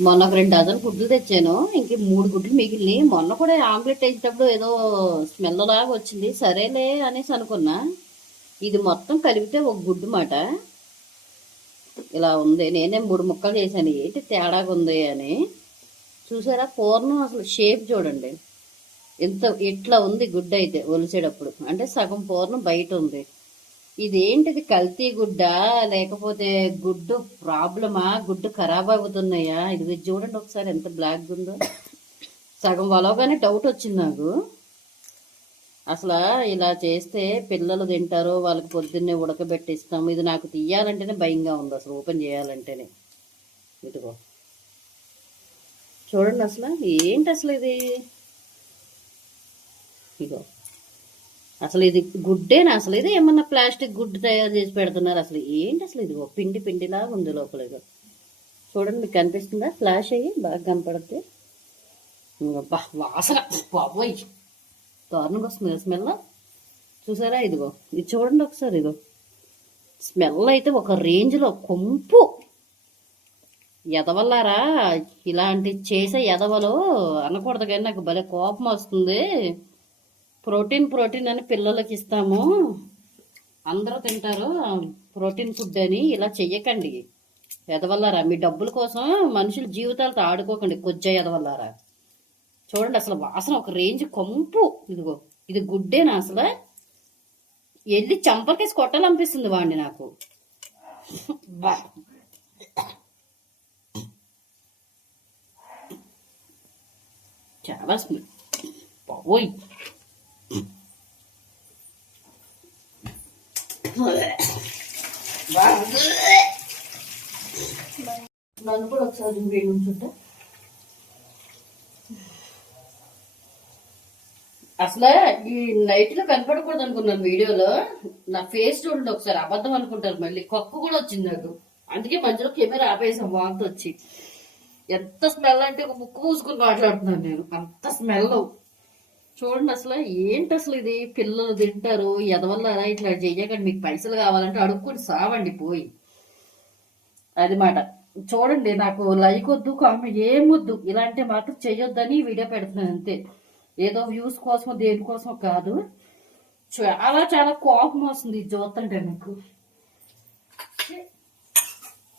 మొన్న ఒక రెండు డజన్ గుడ్లు తెచ్చాను. ఇంక మూడు గుడ్లు మిగిలినాయి. మొన్న కూడా ఆమ్లెట్ వేసేటప్పుడు ఏదో స్మెల్ లాగా వచ్చింది. సరేలే అనేసి అనుకున్నా. ఇది మొత్తం కలిపితే ఒక గుడ్డు మాట. ఇలా ఉంది. నేనే మూడు ముక్కలు చేశాను. ఏంటి తేడాగా ఉంది అని. చూసారా? పూర్ణం అసలు షేప్ చూడండి. ఎంత ఇట్లా ఉంది గుడ్డ అయితే ఒలిసేటప్పుడు. అంటే సగం పూర్ణం బయట ఉంది. ఇదేంటిది కల్తీ గుడ్డ? లేకపోతే గుడ్డు ప్రాబ్లమా? గుడ్డు ఖరాబ్ అవుతున్నాయా? ఇది చూడండి ఒకసారి ఎంత బ్లాక్ ఉందో. సగం వలవగానే డౌట్ వచ్చింది నాకు. అసలు ఇలా చేస్తే పిల్లలు తింటారు వాళ్ళకి పొద్దున్నే ఉడకబెట్టిస్తాము. ఇది నాకు తీయాలంటేనే భయంగా ఉంది అసలు ఓపెన్ చేయాలంటేనే. ఇదిగో. చూడండి అసలు ఏంటి అసలు ఇది? ఇగో అసలు ఇది గుడ్డేనా? అసలు ఇది ఏమన్నా ప్లాస్టిక్ గుడ్డు తయారు చేసి పెడుతున్నారు? అసలు ఏంటి అసలు ఇది? పిండి పిండిలాగా ఉంది లోపల చూడండి మీకు కనిపిస్తుందా? ఫ్లాష్ అయ్యి బాగా కనపడితే బా వాసన. బాబోయ్. దారుణంగా వస్తుంది కదా స్మెల్ చూసారా ఇదిగో. ఇది చూడండి ఒకసారి ఇదిగో. స్మెల్ అయితే ఒక రేంజ్లో కొంపు. ఎదవల్లారా? ఇలాంటి చేసే ఎదవలు అనకూడదు కానీ నాకు భలే కోపం వస్తుంది. ప్రోటీన్ ప్రోటీన్ అని పిల్లలకి ఇస్తాము. అందరూ తింటారు. ప్రోటీన్ ఫుడ్ అని ఇలా చెయ్యకండి. ఎదవల్లారా? మీ డబ్బుల కోసం మనుషుల జీవితాలతో ఆడుకోకండి కొజ్జ ఎదవల్లారా? చూడండి అసలు వాసన ఒక రేంజ్ కొంపు. ఇదిగో ఇది గుడ్డేనా అసలు? వెళ్ళి చంపకేసి కొట్టాలనిపిస్తుంది వాడిని నాకు. చాలా బాబోయ్. నన్ను కూడా ఒకసారి వేడి ఉంచుంటా అసలు ఈ నైట్లో కనపడకూడదు అనుకున్నాను వీడియోలో. నా ఫేస్ చూడండి ఒకసారి అబద్ధం అనుకుంటారు మళ్ళీ. కుక్క కూడా వచ్చింది నాకు. అందుకే మధ్యలో కెమెరా ఆపేసాం వాంతి వచ్చి. ఎంత స్మెల్ అంటే ఒక ముక్కు పూసుకుని మాట్లాడుతున్నాను నేను. అంత స్మెల్ చూడండి అసలు ఏంటి అసలు ఇది? పిల్లలు తింటారు ఎదవల్ల ఇట్లా చెయ్యకండి మీకు పైసలు కావాలంటే అడుక్కొని సావండి పోయి. అది మాట. చూడండి నాకు లైక్ వద్దు కామెంట్ ఏం వద్దు ఇలాంటి మాత్రం చెయ్యొద్దని వీడియో పెడుతున్నాను అంతే. ఏదో వ్యూస్ కోసం దేనికోసం కాదు. చాలా చాలా కోపం వస్తుంది ఇది చూస్తుంటే నాకు.